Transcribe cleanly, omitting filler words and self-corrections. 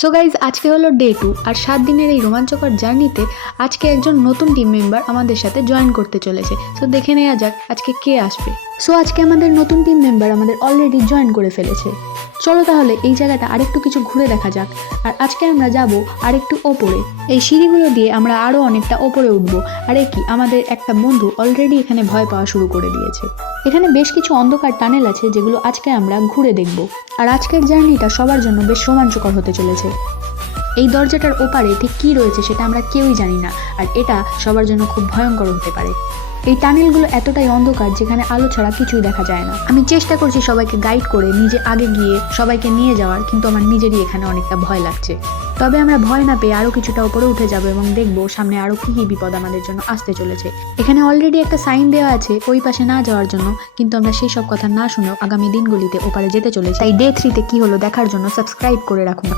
So guys আজকে হলো day 2 আর 7 দিনের এই রোমাঞ্চকর জার্নিতে আজকে একজন নতুন টিম মেম্বার আমাদের সাথে জয়েন করতে চলেছে। সো দেখে নেওয়া যাক আজকে কে আসবে। সো আজকে আমাদের নতুন টিম মেম্বার আমাদের অলরেডি জয়েন করে ফেলেছে। চলো তাহলে এই জায়গাটা আরেকটু কিছু ঘুরে দেখা যাক। আর আজকে আমরা যাব আরেকটু ওপরে, এই সিঁড়িগুলো দিয়ে আমরা আরও অনেকটা ওপরে উঠবো। আর কি আমাদের একটা বন্ধু অলরেডি এখানে ভয় পাওয়া শুরু করে দিয়েছে। এখানে বেশ কিছু অন্ধকার টানেল আছে যেগুলো আজকে আমরা ঘুরে দেখব। আর আজকের জার্নিটা সবার জন্য বেশ রোমাঞ্চকর হতে চলেছে। এই দরজাটার ওপারে ঠিক কী রয়েছে সেটা আমরা কেউই জানি না, আর এটা সবার জন্য খুব ভয়ঙ্কর হতে পারে। এই টানেলগুলো এতটাই অন্ধকার যেখানে আলো ছাড়া কিছুই দেখা যায় না। আমি চেষ্টা করছি সবাইকে গাইড করে নিজে আগে গিয়ে সবাইকে নিয়ে যাওয়ার, কিন্তু আমার নিজেরই এখানে অনেকটা ভয় লাগছে। তবে আমরা ভয় না পেয়ে আরও কিছুটা উপরে উঠে যাব এবং দেখবো সামনে আরও কী কী বিপদ আমাদের জন্য আসতে চলেছে। এখানে অলরেডি একটা সাইন দেওয়া আছে ওই পাশে না যাওয়ার জন্য, কিন্তু আমরা সেই সব কথা না শুনেও আগামী দিনগুলিতে ওপারে যেতে চলেছি। তাই ডে 3-তে কী হলো দেখার জন্য সাবস্ক্রাইব করে রাখুন।